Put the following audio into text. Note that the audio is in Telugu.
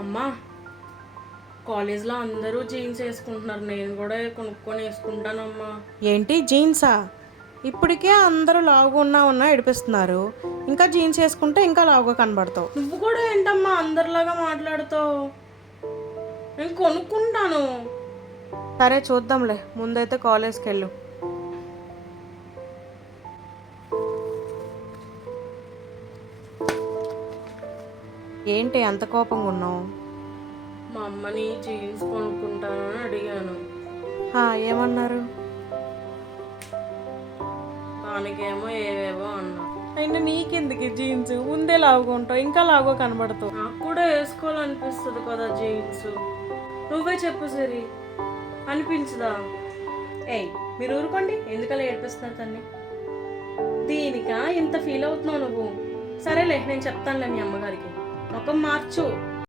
అమ్మా, కాలేజ్లో అందరూ జీన్స్ వేసుకుంటున్నారు, నేను కూడా కొనుక్కొని వేసుకుంటానమ్మా. ఏంటి జీన్సా? ఇప్పటికే అందరూ లావుగా ఉన్నా ఏడిపిస్తున్నారు, ఇంకా జీన్స్ వేసుకుంటే ఇంకా లావుగా కనబడతావు. నువ్వు కూడా ఏంటమ్మా అందరిలాగా మాట్లాడుతావు? నేను కొనుక్కుంటాను. సరే చూద్దాంలే, ముందైతే కాలేజ్కి వెళ్ళు. ఏంటి అంత కోపంగా ఉన్నావు? మా అమ్మని జీన్స్ కొనుక్కుంటానని అడిగాను. ఏమన్నారు? దానికేమో ఏవేవో అన్నా. అయినా నీకెందుకు జీన్స్? ముందే లావుగా ఉంటావు, ఇంకా లావుగా కనబడతావు. నాకు కూడా వేసుకోవాలనిపిస్తుంది కదా జీన్స్. నువ్వే చెప్పు సరి, అనిపించదా? ఏయ్, మీరు ఊరుకోండి, ఎందుకలా ఏడిపిస్తున్నారు తన్ని? దీనికా ఇంత ఫీల్ అవుతున్నావు నువ్వు? సరేలే, నేను చెప్తానులే మీ అమ్మగారికి. ఒక మార్చు.